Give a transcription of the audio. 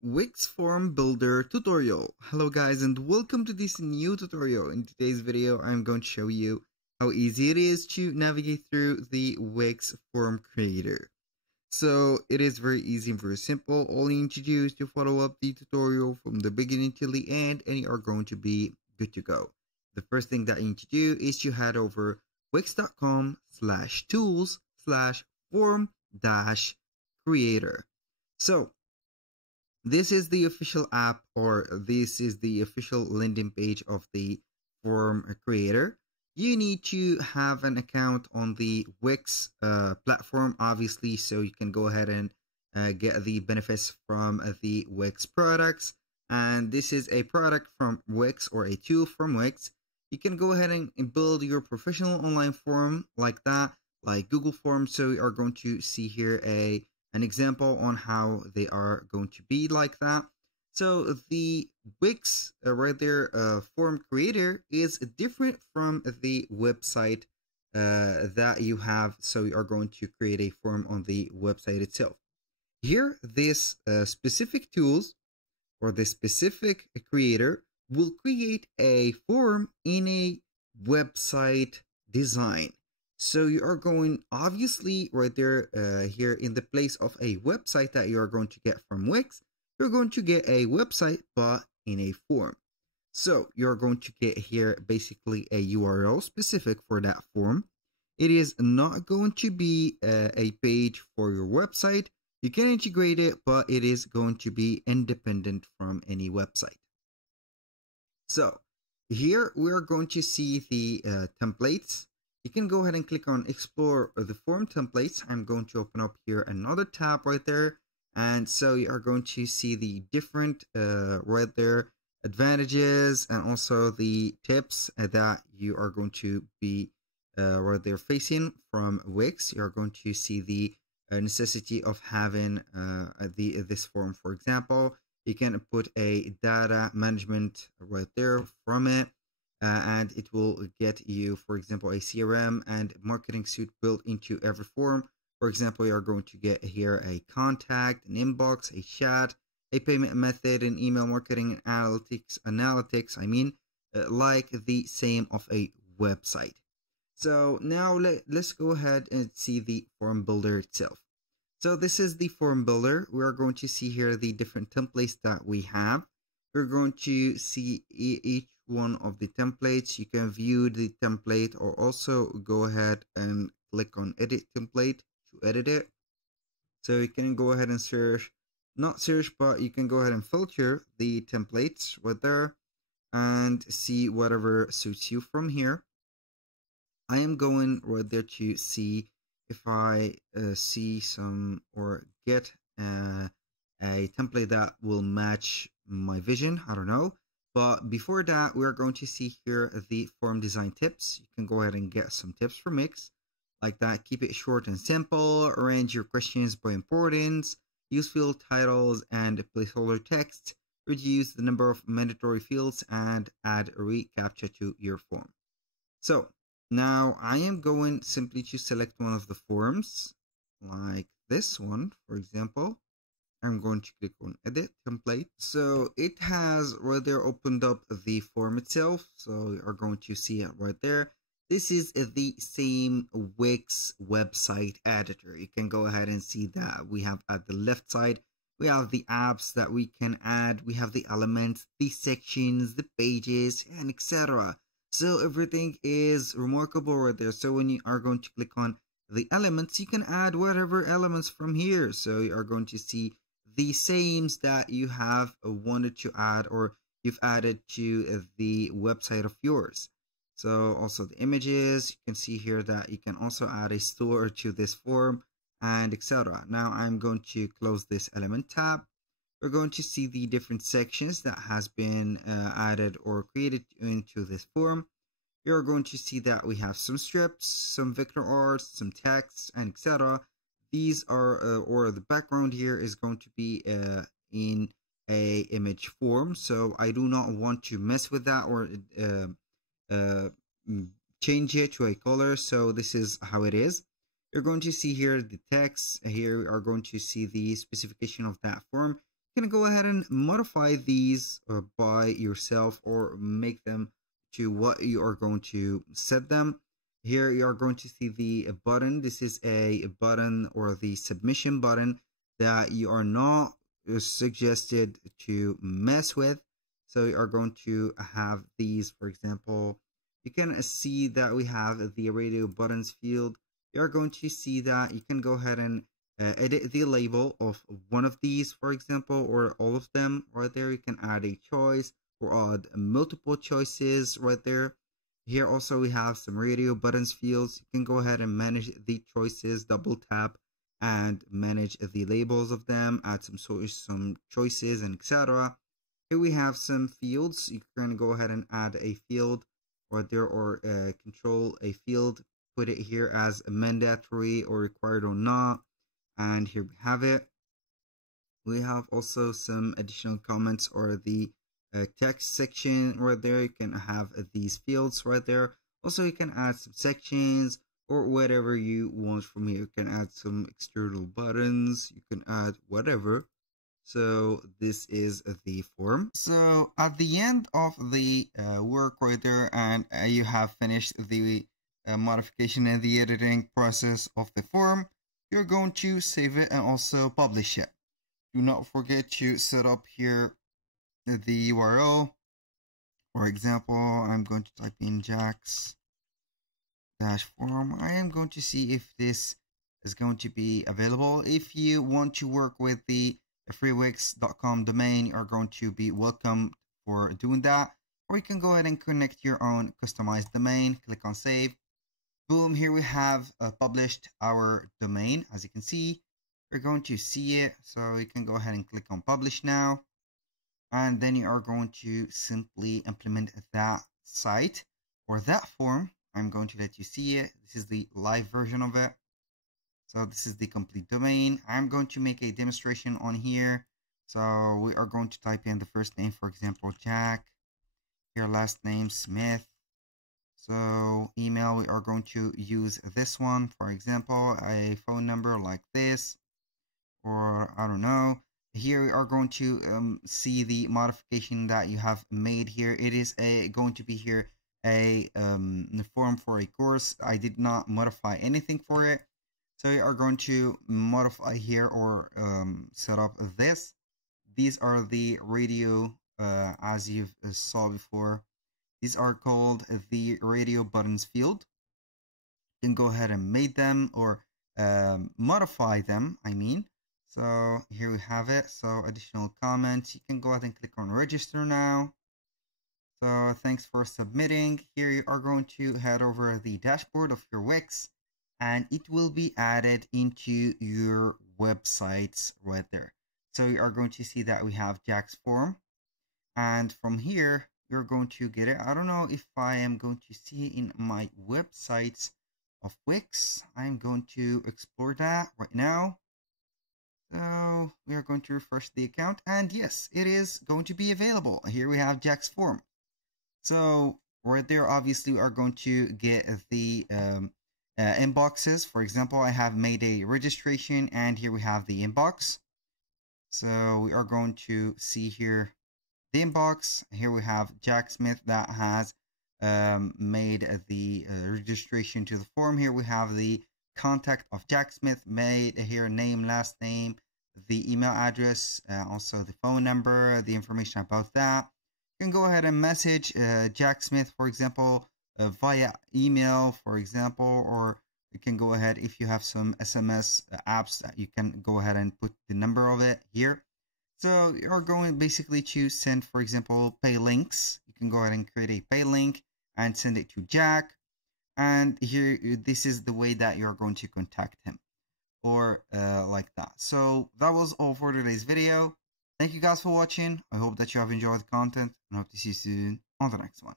Wix Form Builder tutorial. Hello guys and welcome to this new tutorial. In today's video I'm going to show you how easy it is to navigate through the Wix Form Creator. So it is very easy and very simple. All you need to do is to follow up the tutorial from the beginning till the end and you are going to be good to go. The first thing that you need to do is to head over wix.com/tools/form-creator. So this is the official app, or this is the official landing page of the form creator. You need to have an account on the Wix platform, obviously, so you can go ahead and get the benefits from the Wix products. And this is a product from Wix, or a tool from Wix. You can go ahead and build your professional online form like that, like Google Forms. So you are going to see here an example on how they are going to be like that. So the Wix right there form creator is different from the website that you have. So you are going to create a form on the website itself. Here, this specific tools or the specific creator will create a form in a website design. So you are going, obviously, right there here in the place of a website that you are going to get from Wix, you're going to get a website, but in a form. So you're going to get here basically a URL specific for that form. It is not going to be a page for your website. You can integrate it, but it is going to be independent from any website. So here we are going to see the templates. You can go ahead and click on explore the form templates. I'm going to open up here another tab right there. And so you are going to see the different right there advantages and also the tips that you are going to be right there facing from Wix. You are going to see the necessity of having this form. For example, you can put a data management right there from it. And it will get you, for example, a CRM and marketing suite built into every form. For example, you are going to get here a contact, an inbox, a chat, a payment method, an email marketing analytics. Like the same of a website. So now let's go ahead and see the form builder itself. So this is the form builder. We are going to see here the different templates that we have. We're going to see each one of the templates. You can view the template or also go ahead and click on edit template to edit it. So you can go ahead and but you can go ahead and filter the templates right there and see whatever suits you from here. I am going right there to see if I see some or get a template that will match my vision. I don't know. But before that, we are going to see here the form design tips. You can go ahead and get some tips from Wix like that. Keep it short and simple. Arrange your questions by importance. Use field titles and placeholder text. Reduce the number of mandatory fields and add a reCAPTCHA to your form. So now I am going simply to select one of the forms like this one, for example. I'm going to click on edit template. So it has right there opened up the form itself. So you are going to see it right there. This is the same Wix website editor. You can go ahead and see that we have at the left side, we have the apps that we can add. We have the elements, the sections, the pages, and etc. So everything is remarkable right there. So when you are going to click on the elements, you can add whatever elements from here. So you are going to see the sames that you have wanted to add or you've added to the website of yours. So also the images, you can see here that you can also add a store to this form and etc. Now I'm going to close this element tab. We're going to see the different sections that has been added or created into this form. You're going to see that we have some strips, some vector arts, some text, and etc. These are, or the background here is going to be in a image form. So I do not want to mess with that or change it to a color. So this is how it is. You're going to see here the text. Here we are going to see the specification of that form. You can go ahead and modify these by yourself or make them to what you are going to set them. Here you are going to see the button. This is a button or the submission button that you are not suggested to mess with. So you are going to have these, for example, you can see that we have the radio buttons field. You're going to see that you can go ahead and edit the label of one of these, for example, or all of them right there. You can add a choice or add multiple choices right there. Here also we have some radio buttons fields. You can go ahead and manage the choices, double tap and manage the labels of them, add some choices and etc. Here we have some fields. You can go ahead and add a field right there or control a field, put it here as mandatory or required or not. And here we have it. We have also some additional comments or the text section right there. You can have these fields right there. Also, you can add some sections or whatever you want from here. You can add some external buttons. You can add whatever. So this is the form. So at the end of the work right there, and you have finished the modification and the editing process of the form, you're going to save it and also publish it. Do not forget to set up here the URL. For example, I'm going to type in Jax-form. I am going to see if this is going to be available. If you want to work with the freewix.com domain, you are going to be welcome for doing that. Or you can go ahead and connect your own customized domain. Click on save. Boom, here we have published our domain. As you can see, you're going to see it. So you can go ahead and click on publish now. And then you are going to simply implement that site or that form. I'm going to let you see it. This is the live version of it. So this is the complete domain. I'm going to make a demonstration on here. So we are going to type in the first name, for example, Jack. Your last name, Smith. So email, we are going to use this one. For example, a phone number like this. Or I don't know. Here we are going to see the modification that you have made here. It is going to be here a form for a course. I did not modify anything for it. So you are going to modify here or set up this. These are the radio as you saw before. These are called the radio buttons field. You can go ahead and make them or modify them, I mean. So here we have it. So additional comments. You can go ahead and click on register now. So thanks for submitting. Here you are going to head over the dashboard of your Wix, and it will be added into your websites right there. So you are going to see that we have Jax form, and from here you're going to get it. I don't know if I am going to see it in my websites of Wix. I'm going to explore that right now. So we are going to refresh the account, and yes, it is going to be available. Here we have Jax form. So right there, obviously, we are going to get the inboxes. For example, I have made a registration, and here we have the inbox. So we are going to see here the inbox. Here we have Jack Smith that has made the registration to the form. Here we have the contact of Jack Smith made here, name, last name, the email address, also the phone number, the information about that. You can go ahead and message Jack Smith, for example, via email, for example, or you can go ahead if you have some SMS apps that you can go ahead and put the number of it here. So you're going basically to send, for example, pay links. You can go ahead and create a pay link and send it to Jack. And here, this is the way that you're going to contact him or like that. So that was all for today's video. Thank you guys for watching. I hope that you have enjoyed the content and hope to see you soon on the next one.